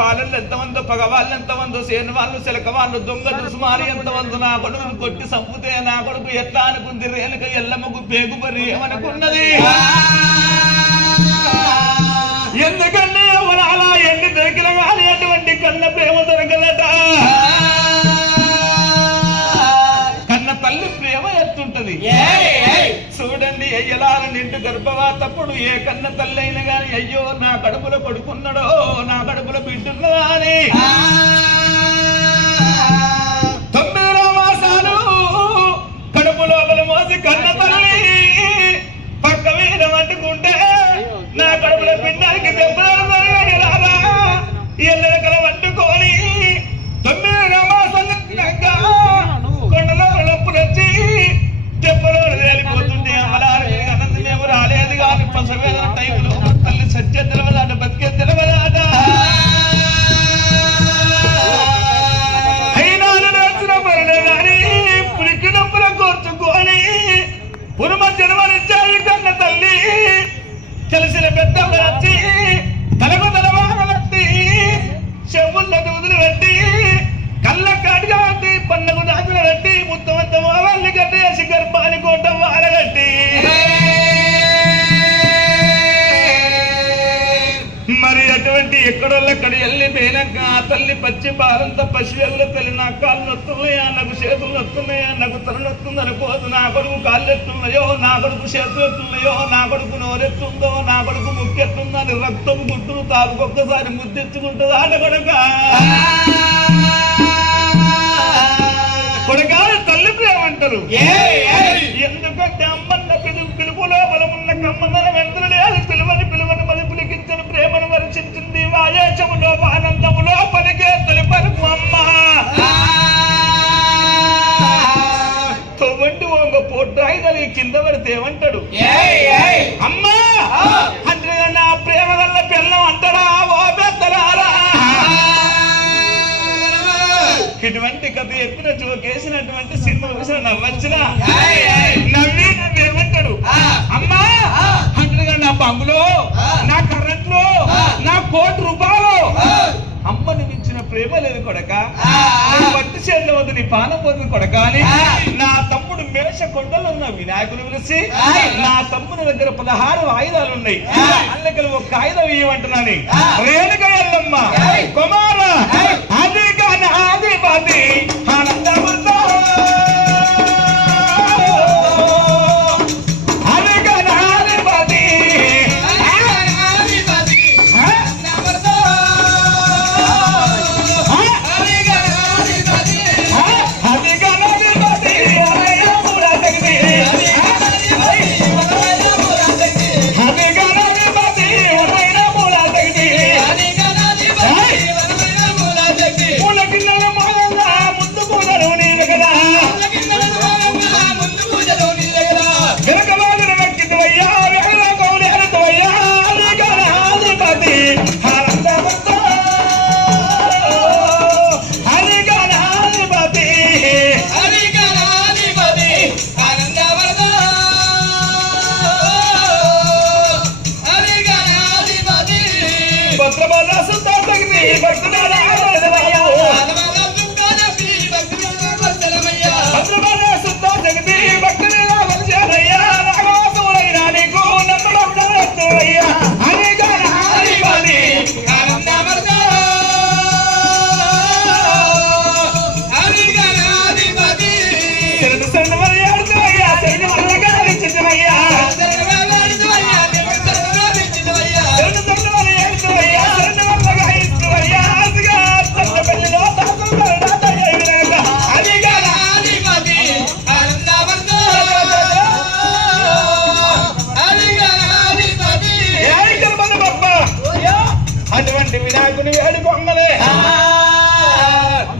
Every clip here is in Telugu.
పాలలు ఎంతమందో పగవాళ్ళు ఎంతమందో సేను వాళ్ళు చిలక వాళ్ళు దొంగ దుసుమారి ఎంతమందో నా కొడుకును కొట్టి సంపుతే నా కొడుకు ఎట్లా అనుకుంది రేణుక ఎల్లమ్మకు పేగుపరి ఏమనుకున్నది ఎందుకంటే ఎవరు అలా ఎన్ని దొరికిన కానీ అటువంటి కన్న ప్రేమ దొరకదట కన్న తల్లి ప్రేమ ఎత్తుంటది చూడండి అయ్యలాల నిండు గర్భవాతప్పుడు ఏ కన్న తల్లి అయినా గాని అయ్యో నా కడుపులో కొడుకున్నాడో నా కడుపులో బిడ్డున్నదా అని 9 మాసాలు కడుపు లోపల మోసి కన్న తల్లి పక్క మీద పట్టుకుంటే నా కడుపులో పిండానికి దెబ్బలారా ఎల్లెకల పట్టుకొని 9 మాసాలు కొండలో నొప్పులు వచ్చి దెబ్బలో వెళ్ళిపోతుంటే అమలారి అనంతమేమో రాలేదు కానీ ప్రసవేదన టైంలో తల్లి సత్య తెలవదాట బతికే తెలవదాట అయినా నేర్చిన పనులే కానీ పురికి నొప్పుల కోర్చుకొని పురుమ జన్మనిచ్చాయి కన్న తల్లి తెలిసిన పెద్ద వచ్చి తలకు తలవాగబట్టి చెవుల దూదులు పెట్టి కళ్ళ కాటిగా పెట్టి పన్నకు దాచులు పెట్టి ముత్తమంత మోవాళ్ళని కట్టేసి గర్భాన్ని కోట వారగట్టి మరి అటువంటి ఎక్కడోళ్ళక్కడ వెళ్ళిపోయినాక ఆ తల్లి పచ్చి బాలంతా పసివేళ్ళ తల్లి నా కాళ్ళు నొత్తున్నాయా నాకు చేతులు నొత్తున్నాయా నాకు తల నొత్తుంది అనుకోదు నా కొడుకు కాళ్ళు ఎత్తున్నాయో నా కొడుకు చేతులు ఎత్తున్నాయో నా కొడుకు నోరెత్తుందో నా కొడుకు ముక్కెత్తుందని రక్తం గుట్టును తాగుకొక్కసారి ముద్దెచ్చుకుంటుంది ఆట కొడుక కొడుకాలు తల్లి ప్రేమ అంటారు ఎందుకంటే అమ్మన్న పిలుపు లోపల ఉన్న కమ్మన్నర వెంటనే లేదు పిలువని మలుపులికించిన ప్రేమను వర్షించింది వాయేశములో ఆనందములో పలికే తొలి పలుకు అమ్మ తొవ్వంటి ఒక పొట్టాయి కింద పడితే ఏమంటాడు అమ్మా అంటే నా ప్రేమ వల్ల పిల్లం అంటారా ఓ పెద్దరారా ఇటువంటి కథ ఎత్తిన చోకేసినటువంటి సినిమా చూసిన నవ్వచ్చిన నవ్వి ఏమంటాడు అమ్మా అంటే నా బంగులో నా కరెంట్లో నా ₹1,00,00,000 అమ్మను మించిన ప్రేమ లేదు కొడక పట్టు చేతిలో వద్దు నీ పానం వద్దు కొడక అని నా తమ్ముడు మేష కొండలో ఉన్న వినాయకుడు పిలిచి నా తమ్ముడి దగ్గర 16 ఆయుధాలు ఉన్నాయి అందుకని ఒక ఆయుధం ఇవ్వమంటున్నాను రేణుక ఎల్లమ్మ కుమార అది కాని ఆది బాది ఆనందముతో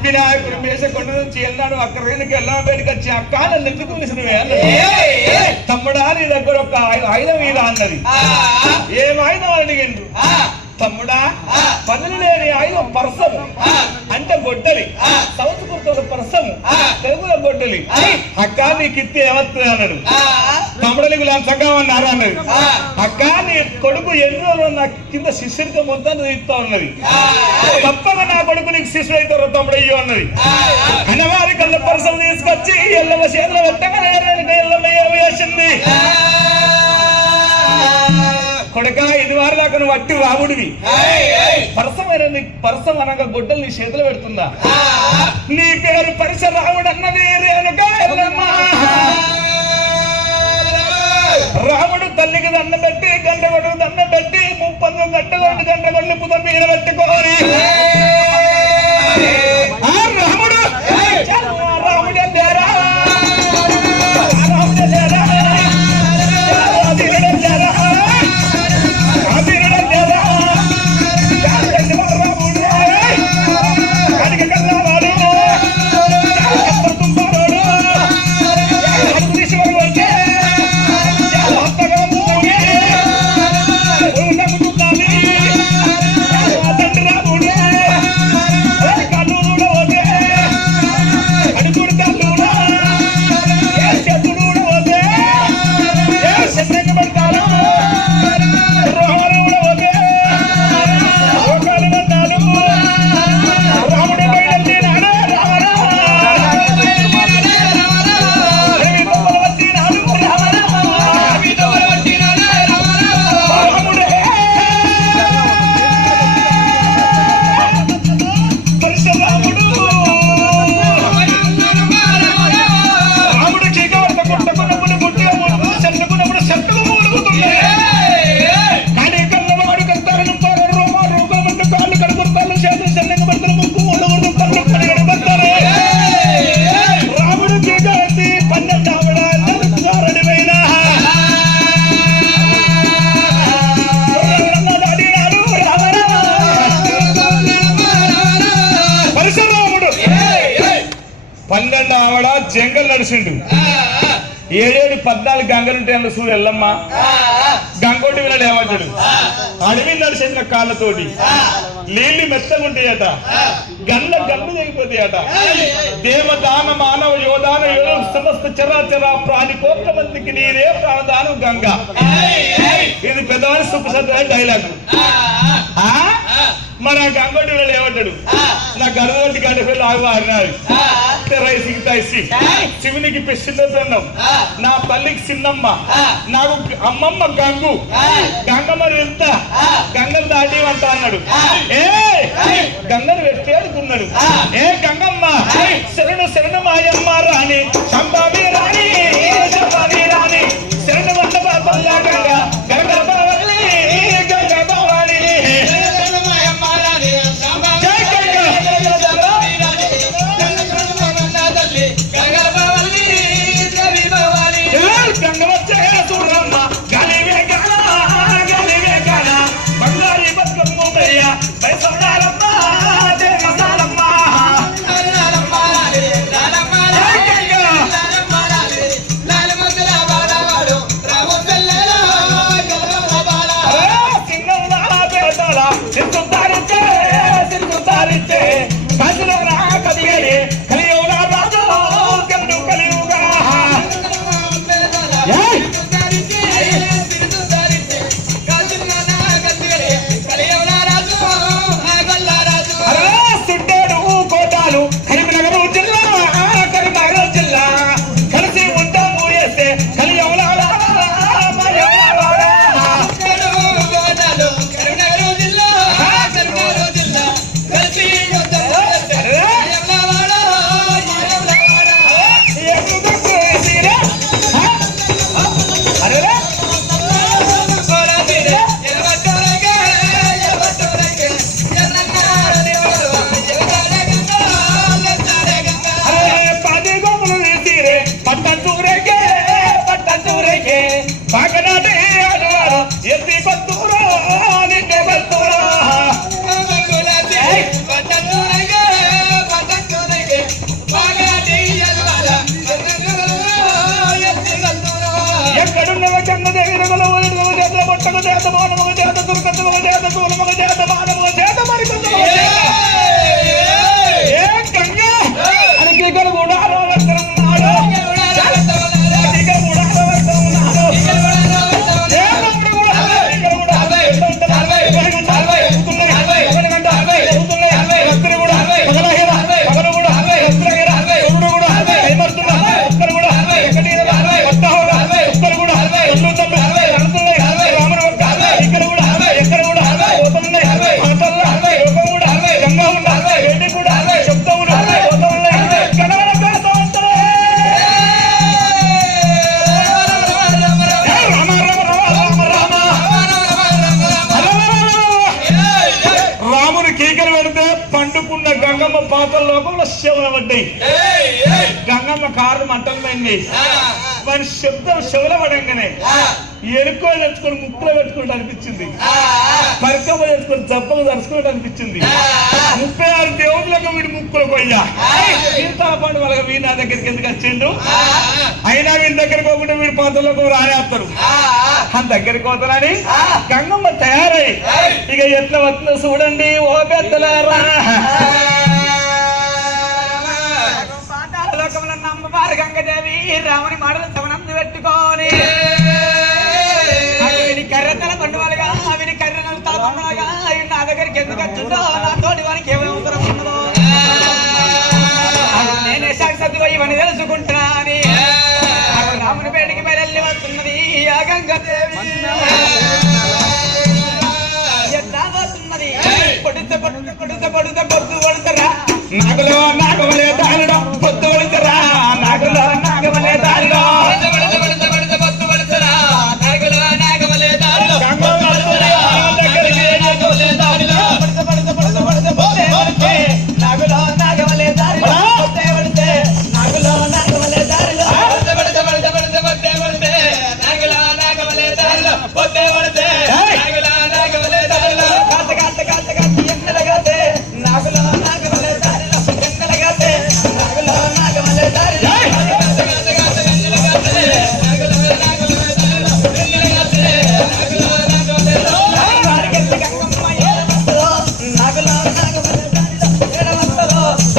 వినాయకుడు మేసకొండ నుంచి వెళ్ళాడు అక్కడ రేణుకి వెళ్ళాం బయటకు వచ్చి అక్క నన్ను ఎందుకు విసినవే తమ్ముడా నీ దగ్గర ఒక ఆయుధం మీద అన్నది ఏం ఆయుధం అని అడిగిండు తమ్ముడా పనులు లేని ఆయుధం పరసము అంటే గొడ్డలి సంస్కృతంలో పరసము తెలుగులో గొడ్డలి అక్క నీకు ఇత్తే ఏమవుతుంది అన్నాడు తమ్ముడలికి లంచంగా ఉన్నారు అన్నది అక్క నీ కొడుకు ఎన్ని రోజులు నా కింద శిష్యుడితో మొత్తాన్ని ఇస్తా ఉన్నది తప్పగా నా కొడుకు నీకు శిష్యుడు అవుతారో తమ్ముడు అయ్యో అన్నది అన్నవారి కళ్ళ పరసము తీసుకొచ్చి ఎల్లవ చేతిలో పెట్టగా ఎల్లవ వేసింది కొడుక ఇది వారి దాకా నువ్వు వట్టి రాముడివి పరసమైన పరసం అనగా గొడ్డలు నీ చేతిలో పెడుతుందా నీ పేరు పరశురాముడు అన్నది రేణుక రాముడు తల్లికి దండ పెట్టి గంట కొడుకు దండ పెట్టి 30 గంటలు గంట కొడుకు పుద మీద పెట్టుకోని రాముడు రాముడు లేరా రాముడు లేరా జంగల్ నడిచిండు 7 14 గంగలుంటాయి సూర్య ఎల్లమ్మ గంగోటి వినడు ఏమంటాడు అడవి నడిచిన కాళ్ళతోటి నీళ్ళు మెత్తగా ఉంటాయట గల్ల గల్లు తెగిపోతాయట దేవదాన మానవ యోదాన యోగ సమస్త చరాచర ప్రాణి కోట్ల మందికి నీరే ప్రాణదానం గంగ ఇది పెద్దవారి సుఖసత్వ డైలాగ్ మరి ఆ గంగోటి వినడు ఏమంటాడు నా గర్భవతి గంటపల్లి ఆగువారినాడు రైసికి తైసి శివునికి పెన్నం నా తల్లికి చిన్నమ్మ నాకు అమ్మమ్మ గంగు గంగమ్మ ఎంత గంగలు దాటి అంట అన్నాడు గంగను వెట్టి అనుకున్నాడు గంగమ్మ శరణు శరణు మాయమ్మ రాణి సంభావి రాణి సంభావి రాణి శరణు వంట బాబల్లా గంగ గంగ భవాని గంగ భవాని ఒక చేత దుర్గతి ఒక చేత దూరం ఒక చేత బాణం ఒక చేత మరికొంత గంగా అని ఇక్కడ కూడా ఆరోగ్యం ఉన్నాడు ఇక్కడ కూడా ఆరోగ్యం ఉన్నాడు పండుకున్న గంగమ్మ పాతల లోకంలో శివుల పడ్డాయి గంగమ్మ కారు మంటలు పోయింది వారి శబ్దం శివుల పడంగానే ఎరుకో తెచ్చుకొని ముక్కులో పెట్టుకుంటూ అనిపించింది పరికమ తెచ్చుకొని జబ్బలు తరుచుకున్నట్టు అనిపించింది 36 దేవుళ్ళకు వీడి ముక్కులు పోయ్యా సీతాపాండు వాళ్ళకి వీడి నా దగ్గరికి ఎందుకు వచ్చిండు అయినా వీడి దగ్గరికి పోకుండా వీడి పాతలోకి రానేస్తారు ఆ దగ్గరికి పోతానని గంగమ్మ తయారై ఇక ఎట్లా వస్తుందో చూడండి ఓ పెద్దలారా లోకంలో నమ్మవారు గంగదేవి రాముని మాటలు శవనందు పెట్టుకొని కర్రతల పండుగలుగా అవి కర్రలు తల పండుగగా నా దగ్గరికి ఎందుకు వచ్చిందో నా తోటి వానికి ఏమైనా అవసరం ఉన్నదో నేనే సాక్షాత్తుగా ఇవన్నీ తెలుసుకుంటున్నా అని రాముని పేటికి వెళ్ళి వస్తున్నది ఆ గంగదేవి